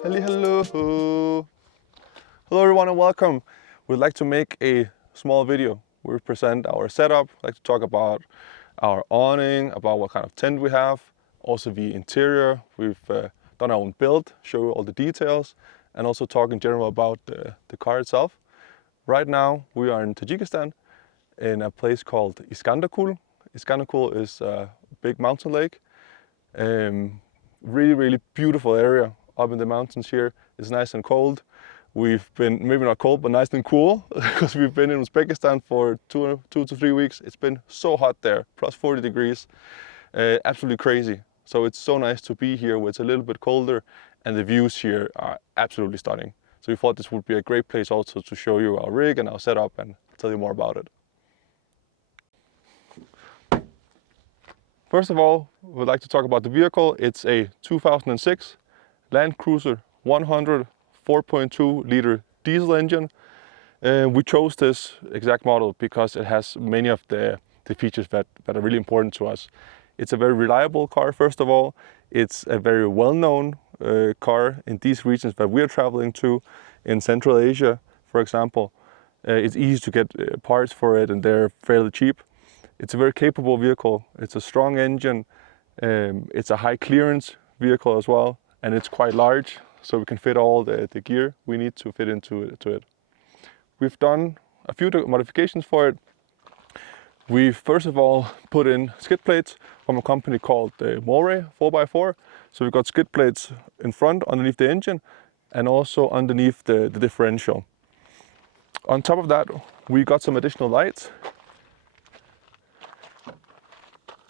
Hello. Hello everyone and welcome. We'd like to make a small video. We present our setup, like to talk about our awning, about what kind of tent we have, also the interior. We've done our own build, show you all the details, and also talk in general about the car itself. Right now we are in Tajikistan in a place called Iskanderkul. Iskanderkul is a big mountain lake. Really beautiful area up in the mountains here. It's nice and cold. We've been, maybe not cold, but nice and cool because we've been in Uzbekistan for two to 3 weeks. It's been so hot there, plus 40 degrees, absolutely crazy. So it's so nice to be here where it's a little bit colder and the views here are absolutely stunning. So we thought this would be a great place also to show you our rig and our setup and tell you more about it. First of all, we'd like to talk about the vehicle. It's a 2006 Landcruiser 100 4.2 liter diesel engine. We chose this exact model because it has many of the features that are really important to us. It's a very reliable car, first of all. It's a very well-known car in these regions that we are traveling to, in Central Asia, for example. It's easy to get parts for it and they're fairly cheap. It's a very capable vehicle. It's a strong engine. It's a high clearance vehicle as well, and it's quite large, so we can fit all the gear we need to fit into it. We've done a few modifications for it. We first of all put in skid plates from a company called Moray 4x4. So we've got skid plates in front underneath the engine and also underneath the differential. On top of that, we got some additional lights.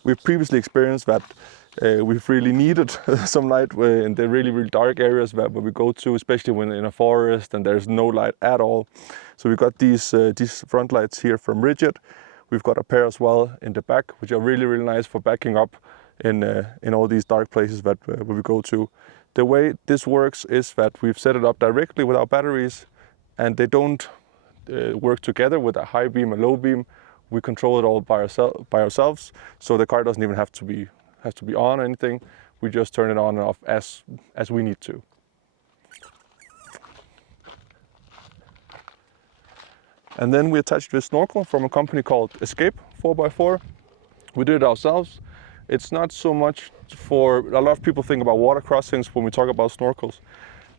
We've previously experienced that we've really needed some light in the really dark areas that we go to, especially when in a forest and there's no light at all. So we've got these front lights here from Rigid. We've got a pair as well in the back, which are really nice for backing up in all these dark places that we go to. The way this works is that we've set it up directly with our batteries, and they don't work together with a high beam and low beam. We control it all by ourselves, so the car doesn't even have to be on or anything. We just turn it on and off as we need to. And then we attached this snorkel from a company called Escape 4x4. We did it ourselves. It's not so much for, a lot of people think about water crossings when we talk about snorkels.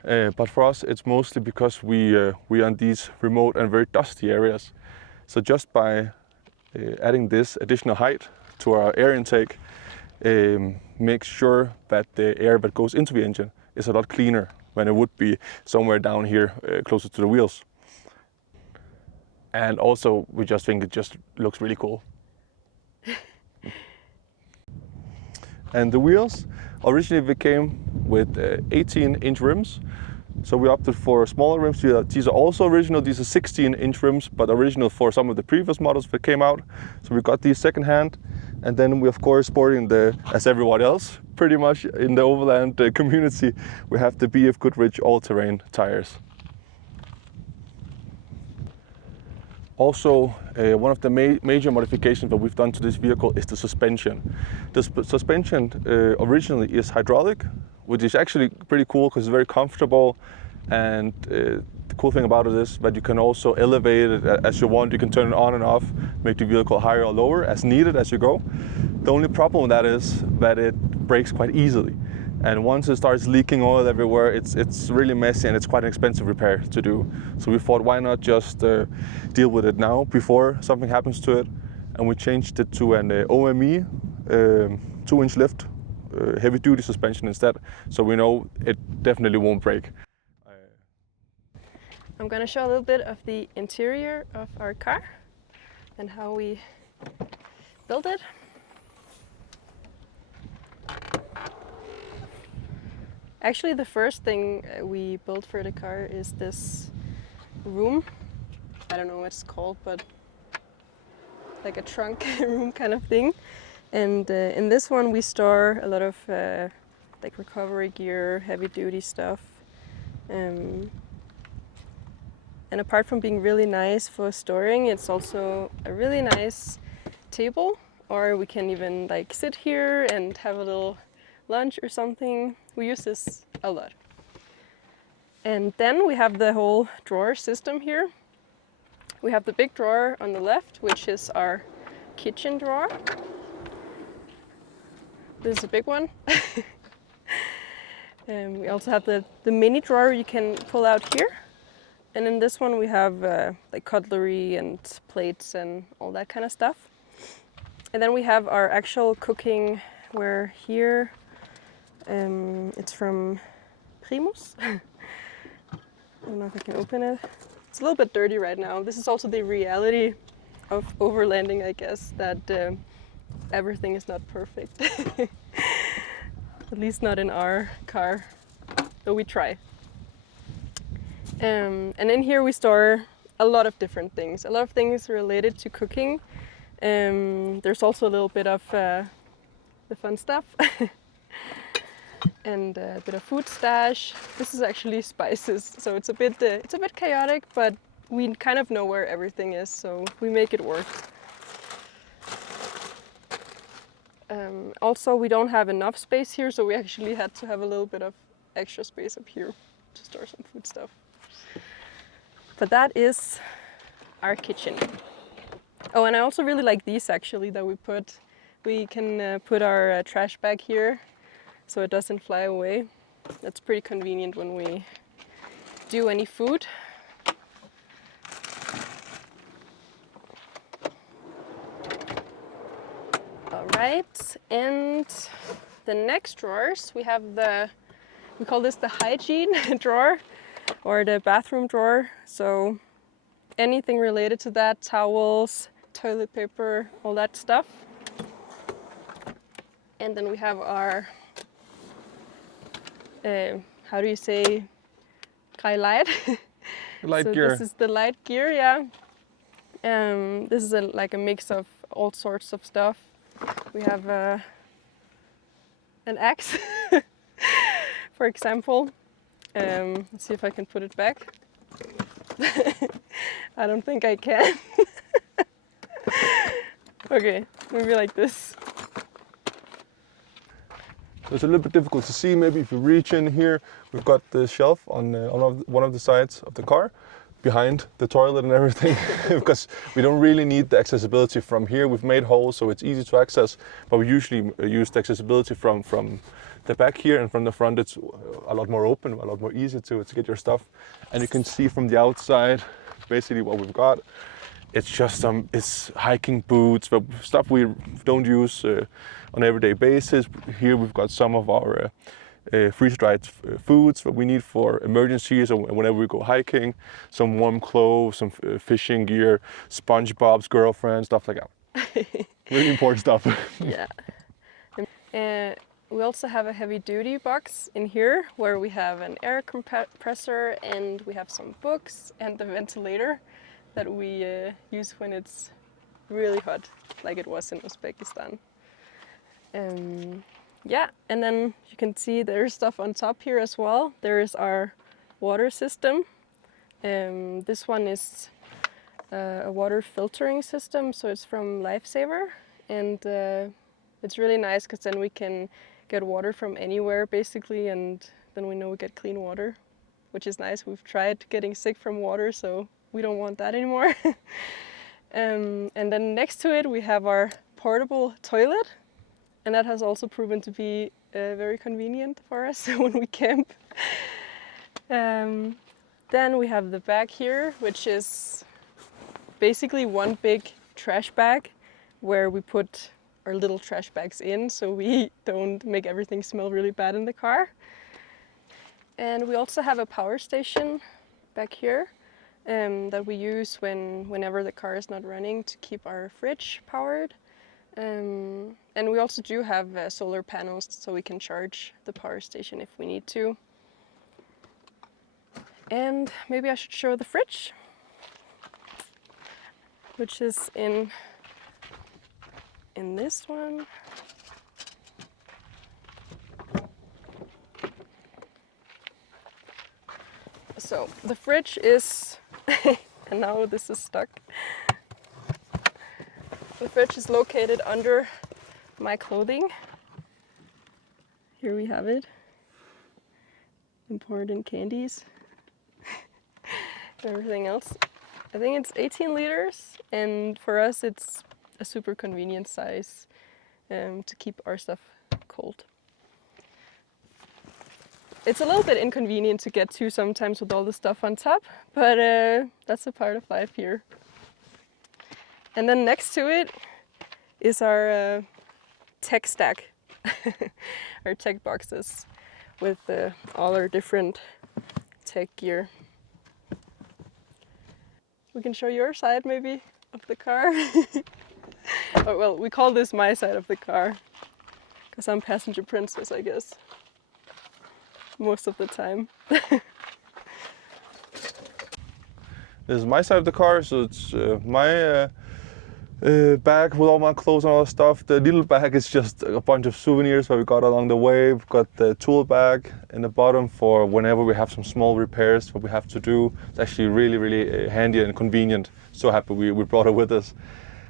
But for us, it's mostly because we are in these remote and very dusty areas. So just by adding this additional height to our air intake makes sure that the air that goes into the engine is a lot cleaner than it would be somewhere down here closer to the wheels. And also we just think it just looks really cool. And the wheels, originally they came with 18-inch rims. So we opted for smaller rims. These are also original. These are 16-inch rims, but original for some of the previous models that came out. So we got these secondhand. And then we, of course, sporting as everyone else, pretty much in the Overland community, we have the BF Goodrich all-terrain tires. Also, one of the major modifications that we've done to this vehicle is the suspension. The suspension originally is hydraulic, which is actually pretty cool because it's very comfortable, and the cool thing about it is that you can also elevate it as you want. You can turn it on and off, make the vehicle higher or lower as needed as you go. The only problem with that is that it breaks quite easily, and once it starts leaking oil everywhere, it's really messy and it's quite an expensive repair to do. So we thought, why not just deal with it now before something happens to it, and we changed it to an OME 2-inch lift heavy duty suspension instead, so we know it definitely won't break. I'm going to show a little bit of the interior of our car and how we built it. Actually, the first thing we built for the car is this room. I don't know what it's called, but like a trunk room kind of thing. And in this one we store a lot of like recovery gear, heavy duty stuff. And apart from being really nice for storing, it's also a really nice table, or we can even like sit here and have a little lunch or something. We use this a lot. And then we have the whole drawer system here. We have the big drawer on the left, which is our kitchen drawer. This is a big one. And we also have the mini drawer you can pull out here. And in this one we have like cutlery and plates and all that kind of stuff. And then we have our actual cooking, where here it's from Primus. I don't know if I can open it. It's a little bit dirty right now. This is also the reality of overlanding, I guess, that everything is not perfect. At least not in our car, though we try. And in here we store a lot of different things. A lot of things related to cooking. There's also a little bit of the fun stuff. And a bit of food stash. This is actually spices, so it's a bit chaotic, but we kind of know where everything is, so we make it work. Also, we don't have enough space here, so we actually had to have a little bit of extra space up here to store some food stuff. But that is our kitchen. Oh, and I also really like these actually that we put. We can put our trash bag here, so it doesn't fly away. That's pretty convenient when we do any food. All right, and the next drawers, we have we call this the hygiene drawer or the bathroom drawer. So anything related to that, towels, toilet paper, all that stuff. And then we have our how do you say, light? Light So gear. this is the light gear, yeah. This is like a mix of all sorts of stuff. We have an axe, for example. Let's see if I can put it back. I don't think I can. Okay, maybe like this. It's a little bit difficult to see. Maybe if you reach in here, we've got the shelf on one of the sides of the car, behind the toilet and everything, because we don't really need the accessibility from here. We've made holes so it's easy to access, but we usually use the accessibility from the back here, and from the front it's a lot more open, a lot more easy to get your stuff. And you can see from the outside basically what we've got. It's just it's hiking boots, but stuff we don't use on an everyday basis. Here we've got some of our freeze-dried foods that we need for emergencies or whenever we go hiking. Some warm clothes, some fishing gear, SpongeBob's girlfriend, stuff like that. Really important stuff. Yeah. We also have a heavy-duty box in here where we have an air compressor and we have some books and the ventilator that we use when it's really hot, like it was in Uzbekistan. Yeah, and then you can see there's stuff on top here as well. There is our water system. This one is a water filtering system, so it's from Lifesaver, and it's really nice because then we can get water from anywhere basically, and then we know we get clean water, which is nice. We've tried getting sick from water, so we don't want that anymore. And then next to it we have our portable toilet, and that has also proven to be very convenient for us when we camp. Then we have the bag here, which is basically one big trash bag where we put our little trash bags in so we don't make everything smell really bad in the car. And we also have a power station back here that we use whenever the car is not running to keep our fridge powered. And we also do have solar panels so we can charge the power station if we need to. And maybe I should show the fridge, which is in this one. So the fridge is, and now this is stuck. The fridge is located under my clothing. Here we have it. Important candies. everything else. I think it's 18 liters, and for us it's a super convenient size to keep our stuff cold. It's a little bit inconvenient to get to sometimes with all the stuff on top, but that's a part of life here. And then next to it is our tech stack, our tech boxes with all our different tech gear. We can show your side maybe of the car. Oh, well, we call this my side of the car because I'm passenger princess, I guess, most of the time. This is my side of the car, so it's my bag with all my clothes and all that stuff. The little bag is just a bunch of souvenirs that we got along the way. We've got the tool bag in the bottom for whenever we have some small repairs that we have to do. It's actually really handy and convenient. So happy we brought it with us.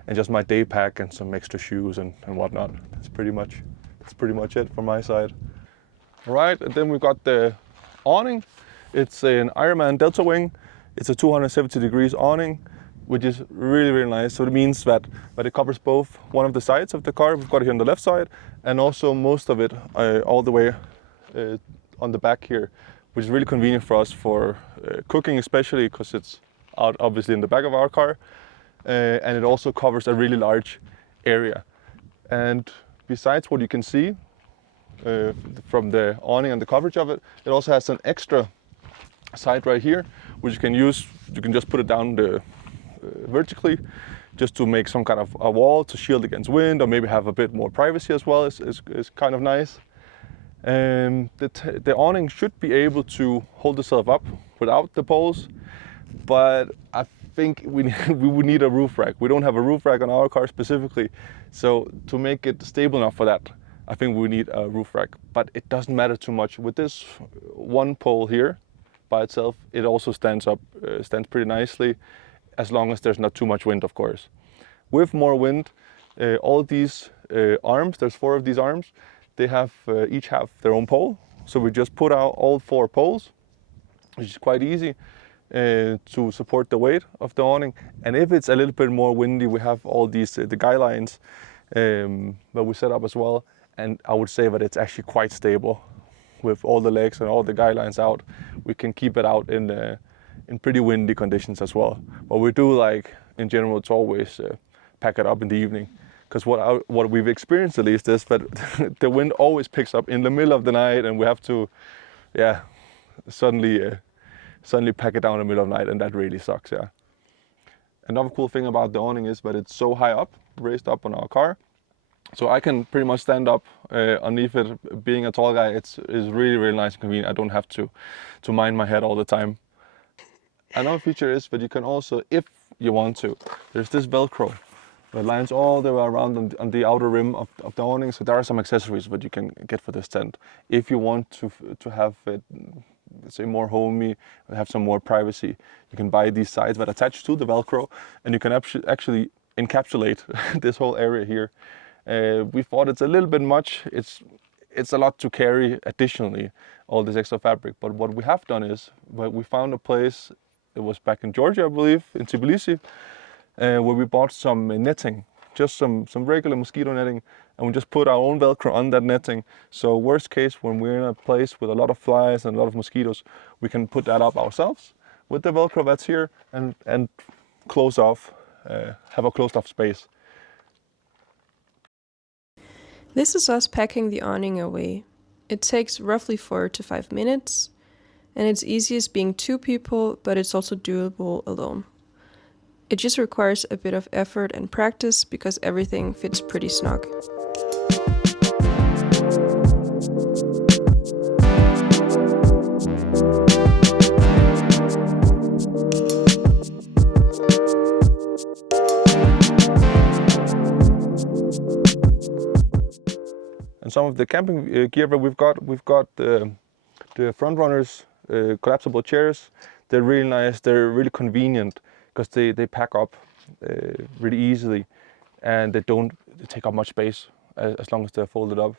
And just my day pack and some extra shoes and whatnot. That's pretty much it from my side. All right, and then we've got the awning. It's an Ironman Deltawing. It's a 270 degrees awning, which is really nice. So it means that it covers both one of the sides of the car. We've got it here on the left side, and also most of it all the way on the back here, which is really convenient for us for cooking, especially because it's out obviously in the back of our car, and it also covers a really large area. And besides what you can see from the awning and the coverage of it, it also has an extra side right here, which you can use. You can just put it down vertically, just to make some kind of a wall to shield against wind, or maybe have a bit more privacy as well. Is kind of nice. The awning should be able to hold itself up without the poles, but I think we would need a roof rack. We don't have a roof rack on our car specifically, so to make it stable enough for that, I think we need a roof rack. But it doesn't matter too much. With this one pole here by itself, it also stands pretty nicely, as long as there's not too much wind, of course. With more wind, all of these arms, there's 4 of these arms, they each have their own pole. So we just put out all 4 poles, which is quite easy to support the weight of the awning. And if it's a little bit more windy, we have all these the guy lines that we set up as well. And I would say that it's actually quite stable with all the legs and all the guy lines out. We can keep it out in pretty windy conditions as well. But we do like, in general, to always pack it up in the evening. Because what we've experienced at least is that the wind always picks up in the middle of the night, and we have to, suddenly pack it down in the middle of the night, and that really sucks, yeah. Another cool thing about the awning is that it's so high up, raised up on our car. So I can pretty much stand up underneath it. Being a tall guy, it's really nice and convenient. I don't have to mind my head all the time. Another feature is that you can also, if you want to, there's this Velcro that lines all the way around on the outer rim of the awning. So there are some accessories that you can get for this tent. If you want to have it, let's say, more homey, have some more privacy, you can buy these sides that attach to the Velcro, and you can actually encapsulate this whole area here. We thought it's a little bit much. It's a lot to carry additionally, all this extra fabric. But what we have done is, we found a place, it was back in Georgia, I believe, in Tbilisi, where we bought some netting, just some regular mosquito netting, and we just put our own Velcro on that netting. So worst case, when we're in a place with a lot of flies and a lot of mosquitoes, we can put that up ourselves with the Velcro that's here and close off, have a closed off space. This is us packing the awning away. It takes roughly 4 to 5 minutes, and it's easiest being 2 people, but it's also doable alone. It just requires a bit of effort and practice because everything fits pretty snug. And some of the camping gear that we've got the front runners collapsible chairs. They're really nice. They're really convenient because they pack up really easily, and they take up much space as long as they're folded up.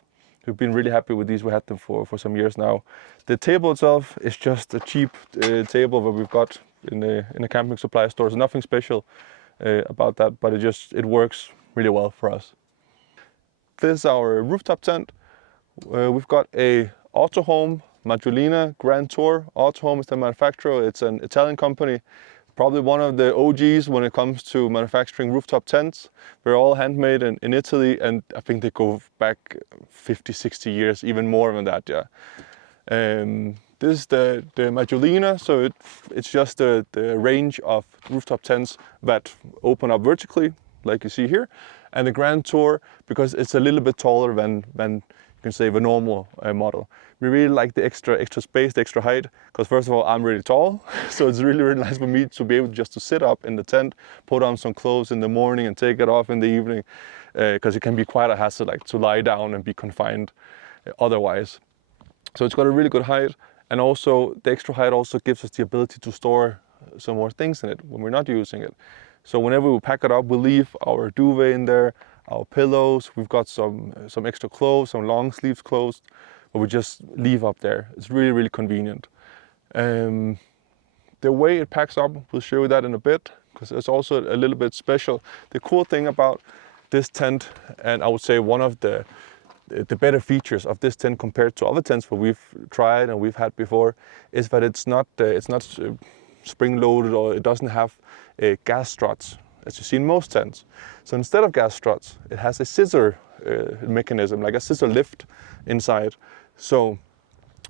We've been really happy with these. We had them for some years now. The table itself is just a cheap table that we've got in a camping supply store. So nothing special about that, but it works really well for us. This is our rooftop tent. We've got a Autohome Maggiolina Grand Tour. Autohome is the manufacturer. It's an Italian company, probably one of the OGs when it comes to manufacturing rooftop tents. They're all handmade in Italy, and I think they go back 50, 60 years, even more than that, yeah. This is the Maggiolina, so it's just the range of rooftop tents that open up vertically, like you see here, and the Grand Tour, because it's a little bit taller than you can say the normal model. We really like the extra space, the extra height, because first of all, I'm really tall, so it's really, really nice for me to be able just to sit up in the tent, put on some clothes in the morning and take it off in the evening, because it can be quite a hassle, like to lie down and be confined otherwise. So it's got a really good height, and also the extra height also gives us the ability to store some more things in it when we're not using it. So whenever we pack it up, we leave our duvet in there, our pillows, we've got some extra clothes, some long sleeves clothes, but we just leave up there. It's really, really convenient. The way it packs up, we'll show you that in a bit, because it's also a little bit special. The cool thing about this tent, and I would say one of the better features of this tent compared to other tents that we've tried and we've had before, is that it's not spring-loaded, or it doesn't have gas struts as you see in most tents. So instead of gas struts, it has a scissor mechanism, like a scissor lift inside. So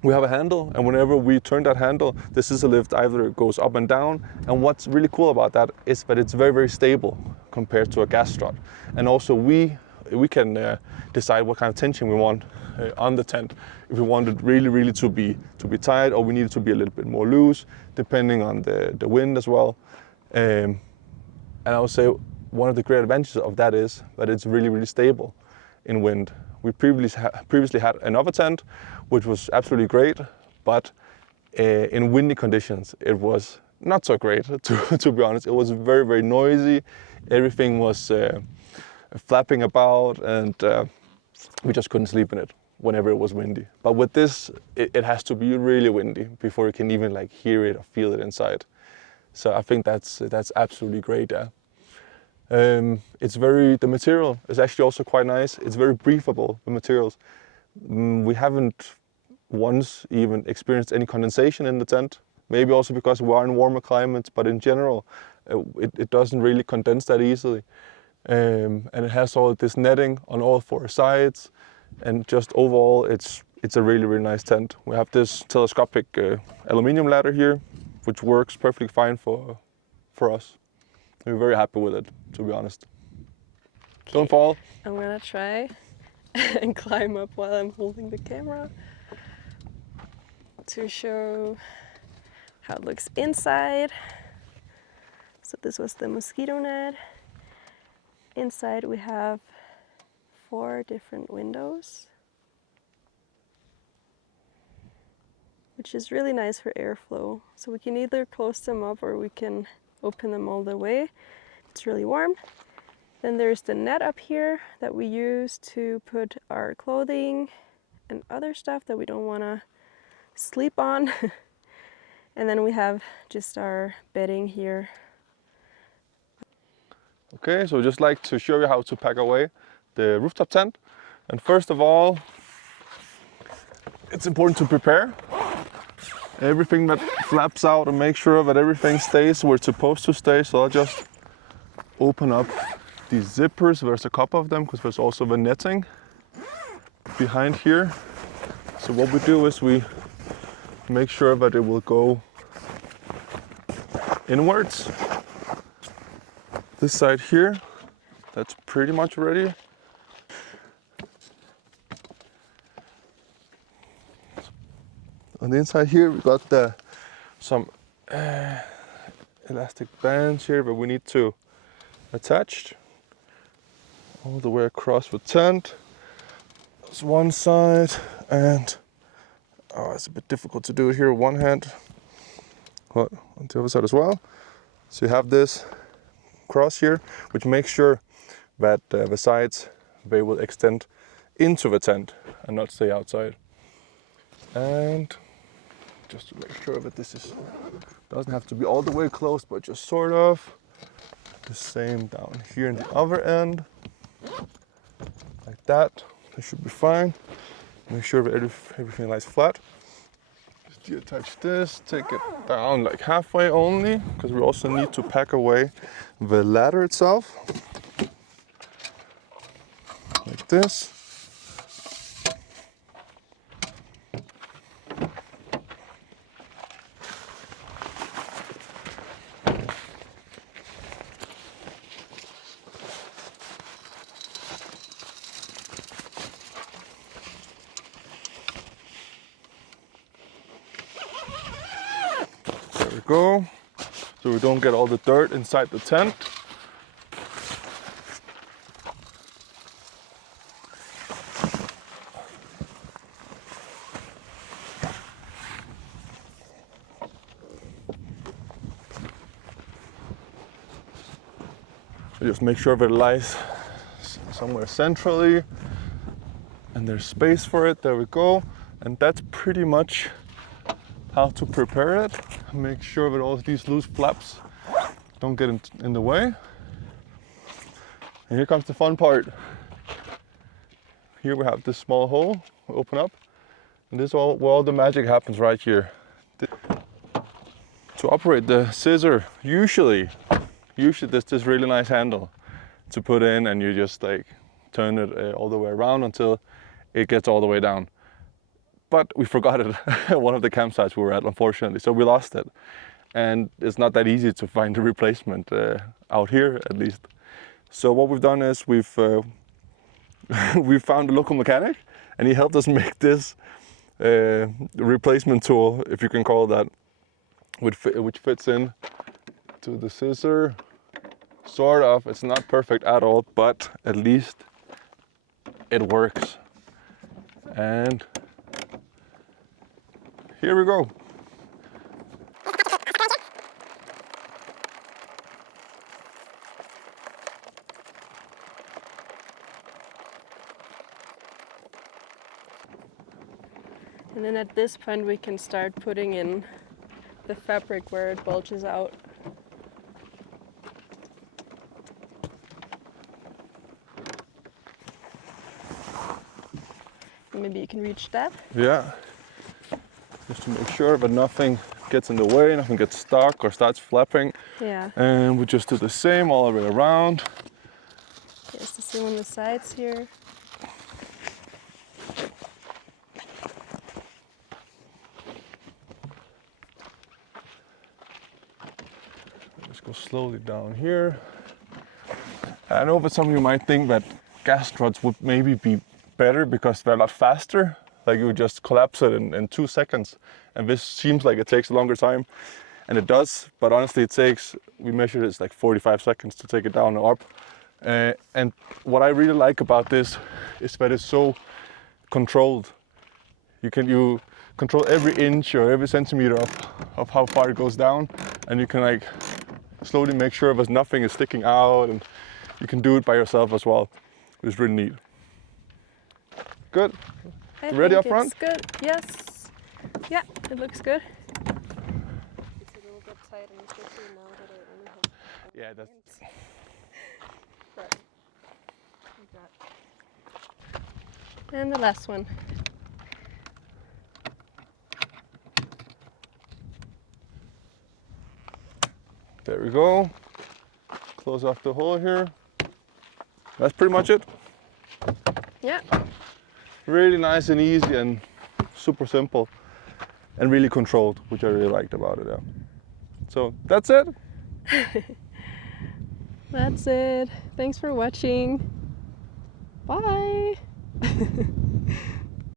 we have a handle, and whenever we turn that handle, the scissor lift either goes up and down. And what's really cool about that is that it's very, very stable compared to a gas strut. And also we can decide what kind of tension we want on the tent. If we want it really, really to be tight, or we need it to be a little bit more loose, depending on the wind as well. And I would say one of the great advantages of that is that it's really, really stable in wind. We previously had another tent, which was absolutely great, but in windy conditions, it was not so great, to be honest. It was very, very noisy. Everything was flapping about, and we just couldn't sleep in it whenever it was windy. But with this, it has to be really windy before you can even like hear it or feel it inside. So I think that's absolutely great. Yeah. The material is actually also quite nice. It's very breathable, the materials. We haven't once even experienced any condensation in the tent. Maybe also because we are in warmer climates, but in general, it doesn't really condense that easily. And it has all this netting on all four sides, and just overall, it's a really, really nice tent. We have this telescopic aluminium ladder here, which works perfectly fine for us. We're very happy with it, to be honest. Okay. Don't fall. I'm gonna try and climb up while I'm holding the camera to show how it looks inside. So this was the mosquito net. Inside we have 4 different windows, which is really nice for airflow. So we can either close them up or we can open them all the way. It's really warm. Then there's the net up here that we use to put our clothing and other stuff that we don't want to sleep on. And then we have just our bedding here. Okay, so I'd just like to show you how to pack away the rooftop tent. And first of all, it's important to prepare everything that flaps out and make sure that everything stays where it's supposed to stay. So I'll just open up these zippers. There's a couple of them because there's also the netting behind here. So what we do is we make sure that it will go inwards. This side here, that's pretty much ready. On the inside here, we got some elastic bands here that we need to attach all the way across the tent. That's one side, and it's a bit difficult to do it here with one hand, but on the other side as well. So you have this cross here, which makes sure that the sides, they will extend into the tent and not stay outside. And just to make sure that doesn't have to be all the way closed, but just sort of. The same down here in the other end, like that. That should be fine. Make sure that everything lies flat. Just deattach this, take it down like halfway only, because we also need to pack away the ladder itself. Like this. There we go. So we don't get all the dirt inside the tent. Just make sure that it lies somewhere centrally and there's space for it. There we go. And that's pretty much how to prepare it. Make sure that all these loose flaps don't get in the way. And here comes the fun part. Here we have this small hole, open up, and this is where all the magic happens right here. To operate the scissor, usually there's this really nice handle to put in, and you just like turn it all the way around until it gets all the way down. But we forgot it at one of the campsites we were at, unfortunately, so we lost it. And it's not that easy to find a replacement out here, at least. So what we've done is we found a local mechanic, and he helped us make this replacement tool, if you can call it that, which fits in to the scissor. Sort of. It's not perfect at all, but at least it works. And here we go. And then at this point we can start putting in the fabric where it bulges out. Maybe you can reach that. Yeah. Just to make sure that nothing gets in the way, nothing gets stuck or starts flapping. Yeah. And we just do the same all the way around. It's the same on the sides here. Just go slowly down here. I know that some of you might think that gas struts would maybe be better because they're a lot faster. Like you would just collapse it in 2 seconds. And this seems like it takes a longer time. And it does, but honestly it takes, we measured it's like 45 seconds to take it down or up. And what I really like about this is that it's so controlled. You control every inch or every centimeter of how far it goes down. And you can like slowly make sure that nothing is sticking out, and you can do it by yourself as well, which is really neat. Good. Ready up front? It's good. Yes. Yeah, it looks good. It's a little bit tight, and especially now that I only have. Yeah, that's. But and the last one. There we go. Close off the hole here. That's pretty much it. Yeah. Really nice and easy and super simple and really controlled, which I really liked about it. Yeah. So that's it. That's it. Thanks for watching. Bye.